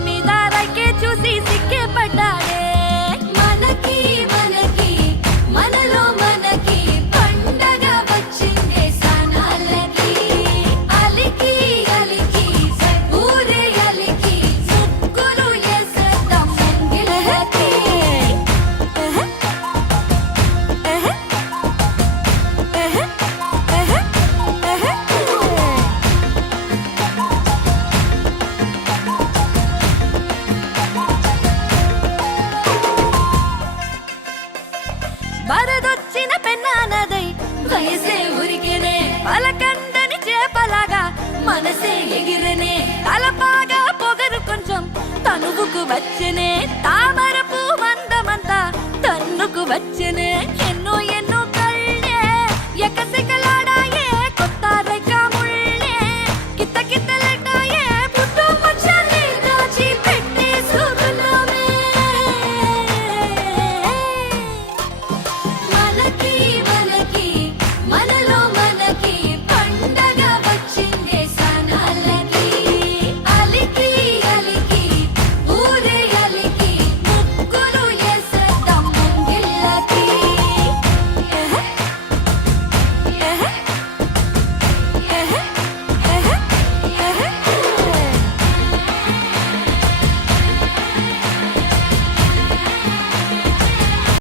మీద రైకే చూసి సిక్కే పడ్డాడే మనకి మనకి మనలో మనకి పండగ వచ్చిందే సనాలకి అలికి అలికి ఊరే అలికి ముగ్గులు వేసేద్దాం ముంగిలకి వరదొచ్చిన పెన్నానదై వయసే ఉరికినే పలకందని చేపలాగా మనసే ఎగిరనే తలపాగా పొగరు కొంచెం తనువుకు వచ్చనే తామరపు మందమంతా తన్నుకు వచ్చనే